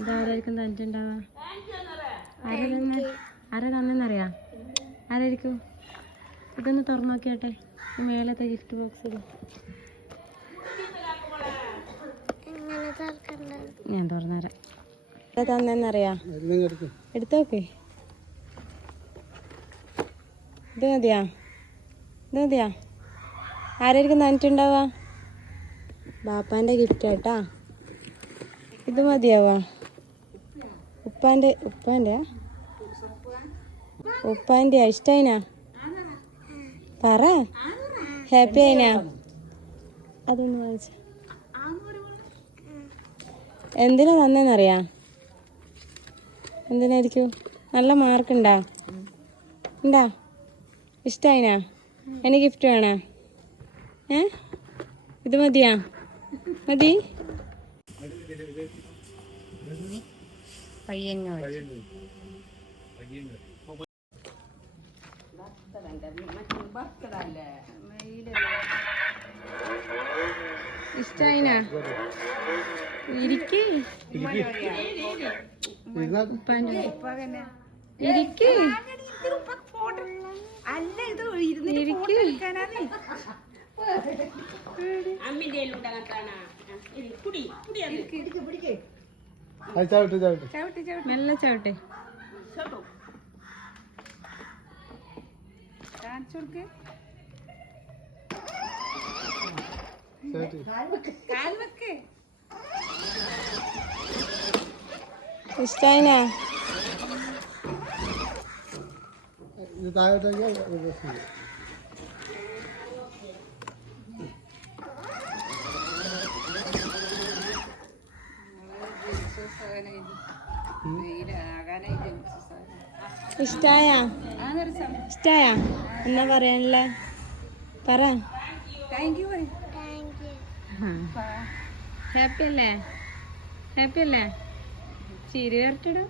ഇതാരായിരിക്കും തന്നിട്ടുണ്ടാവുക? ആരാ തന്നെന്നറിയാ? ആരായിരിക്കും? ഇതൊന്ന് തുറന്നു നോക്കിയാട്ടെ, ഈ മേലത്തെ ഗിഫ്റ്റ് ബോക്സിൽ. ഞാൻ തുറന്നുതരാം. ആരാ തന്നെന്നറിയാ? എടുത്തോക്കെ. ഇത് മതിയാ? ഇത് മതിയാ? ആരായിരിക്കും തന്നിട്ടുണ്ടാവുക? ബാപ്പാൻ്റെ ഗിഫ്റ്റ് കേട്ടാ. ഇത് മതിയാവാ? ഉപ്പാൻ്റെയാ? ഇഷ്ടായിനാ? പറ, ഹാപ്പി ആയിനാ? അതൊന്ന് വാങ്ങിച്ച. എന്തിനാ തന്നേന്നറിയാ? എന്തിനായിരിക്കും? നല്ല മാർക്കുണ്ടാ? ഉണ്ടാ? ഇഷ്ടായിനാ? എനിക്ക് ഗിഫ്റ്റ് വേണോ? ഇത് മതിയാ? മതി? ഇഷ്ടായിനാ? ഇരിക്ക്. ഇരിക്ക്. മെല്ലെ ചവിട്ടെ. ഇഷ്ടായിനാ? ഇഷ്ടായാ? ഇഷ്ടായാ? എന്നാ പറയാനല്ലേ? പറ. ഹാപ്പി അല്ലേ? ഹാപ്പി അല്ലേ? ചിരി വരട്ടിടും.